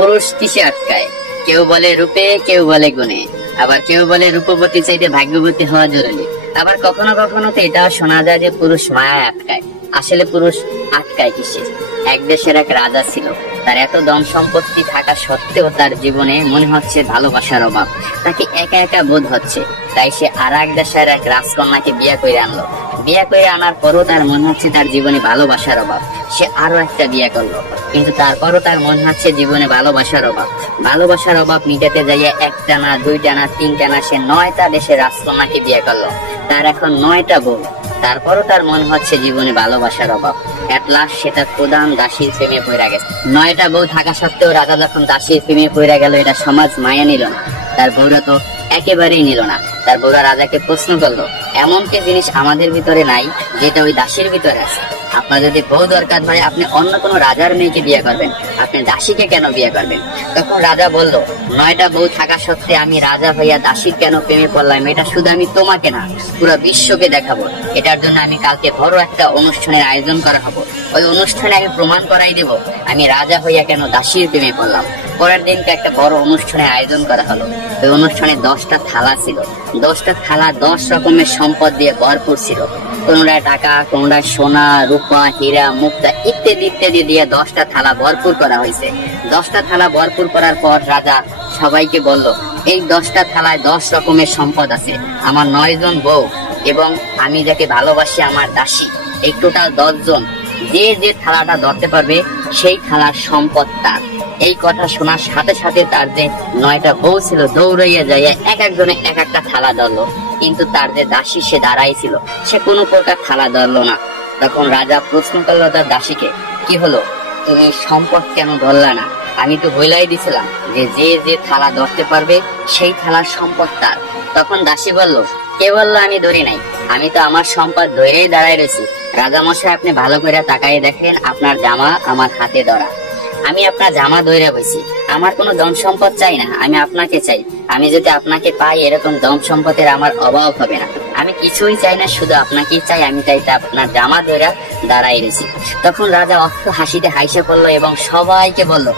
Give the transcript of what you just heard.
পুরুষ কিসে আটকায়? কেউ বলে রূপে, কেউ বলে গুণে, আবার কেউ বলে রূপবতী চাইতে ভাগ্যবতী হওয়া জরুরি। আবার কখনো কখনো তো এটাও শোনা যায় যে পুরুষ মায়ায় আটকায়। আসলে পুরুষ আটকায় কিসে? এক দেশের এক রাজা ছিল, তার এত ধন সম্পত্তি থাকা সত্ত্বেও তার জীবনে মনে হচ্ছে ভালোবাসার অভাব, তাকে একা একা বোধ হচ্ছে। তাই সে আর এক দেশের এক রাজকন্যাকে বিয়ে করে আনলো। বিয়ে করে আনার পরও তার মনে হচ্ছে তার জীবনে ভালোবাসার অভাব। সে আরো একটা বিয়ে করলো, কিন্তু তারপরও তার মনে হচ্ছে জীবনে ভালোবাসার অভাব। ভালোবাসার অভাব মিটাতে যাইয়া একটা না, দুইটা না, তিনটা না, সে 9টা দেশের রাজকন্যাকে বিয়ে করলো। তার এখন 9টা বউ, তারপরও তার মনে হচ্ছে জীবনে ভালোবাসার অভাব। এট লাস্ট সে তার প্রধান দাসীর প্রেমে পড়ে গেছে। 9টা বউ থাকা সত্ত্বেও রাজা যখন দাসীর প্রেমে পড়ে গেল, এটা সমাজ মায়া নিল না, তার বউরা তো একেবারেই নিল না। তার বউরা রাজাকে প্রশ্ন করলো, এমন কি জিনিস আমাদের ভিতরে নাই যেটা ওই দাসীর ভিতরে আছে? আপনার যদি বউ দরকার হয়, আপনি অন্য কোনো রাজার মেয়েকে বিয়ে করবেন, আপনি দাসীকে কেন বিয়ে করবেন? তখন রাজা বলল, 9টা বউ থাকা সত্ত্বে আমি রাজা হইয়া দাসীর কেন প্রেমে পড়লাম, এটা শুধু আমি তোমাকে না, পুরো বিশ্বকে দেখাবো। এটার জন্য আমি কালকে বড় একটা অনুষ্ঠানের আয়োজন করা হবো। ওই অনুষ্ঠানে আমি প্রমাণ করাই দেব আমি রাজা হইয়া কেন দাসীর প্রেমে পড়লাম। পরের দিনকে একটা বড় অনুষ্ঠানের আয়োজন করা হলো। ওই অনুষ্ঠানে 10টা থালা ছিল। 10টা থালা 10 রকমের সম্পদ দিয়ে ভরপুর ছিল। কোনটায় টাকা, কোনটায় সোনা, রূপা, হীরা, মুক্তা ইত্যাদি ইত্যাদি দিয়ে 10টা থালা ভরপুর করা হয়েছে। 10টা থালা ভরপুর করার পর রাজা সবাইকে বলল, এই 10টা থালায় 10 রকমের সম্পদ আছে। আমার 9 জন বউ এবং আমি যাকে ভালোবাসি আমার দাসী, এই টোটাল 10 জন, যে যে থালাটা ধরতে পারবে সেই থালার সম্পদ তার। এই কথা শোনার সাথে সাথে তার যে 9টা বউ ছিল দৌড়াইয়া যাইয়া এক একজনে এক একটা থালা ধরলো, কিন্তু তার যে দাসী সে দাঁড়াই ছিল, সে কোনো প্রকার থালা ধরলো না। তখন রাজা প্রশ্ন করলো তার দাসীকে, কি হলো, তুমি সম্পদ কেন ধরলা না? আমি তো বইলাই দিছিলাম যে যে যে থালা ধরতে পারবে সেই থালার সম্পদ তার। তখন দাসী বলল, কে বললো আমি ধরি নাই? আমি তো আমার সম্পদ ধরেই দাঁড়াই রয়েছি। রাজা মশাই, আপনি ভালো করে তাকাইয়ে দেখেন, আপনার জামা আমার হাতে ধরা। আমি আপনার জামা ধরে বসি। আমার কোনো ধন সম্পদ চাই না, আমি আপনাকে চাই। আমি যদি আপনাকে পাই, এরকম ধন সম্পদের আমার অভাব হবে না। আমি কিছুই চাই না, শুধু আপনাকেই চাই। আমি চাইতে আপনার জামা ধরে দাঁড়াই রয়েছি। তখন রাজা অর্থ হাসিতে হাইসে পড়লো এবং সবাইকে বলল,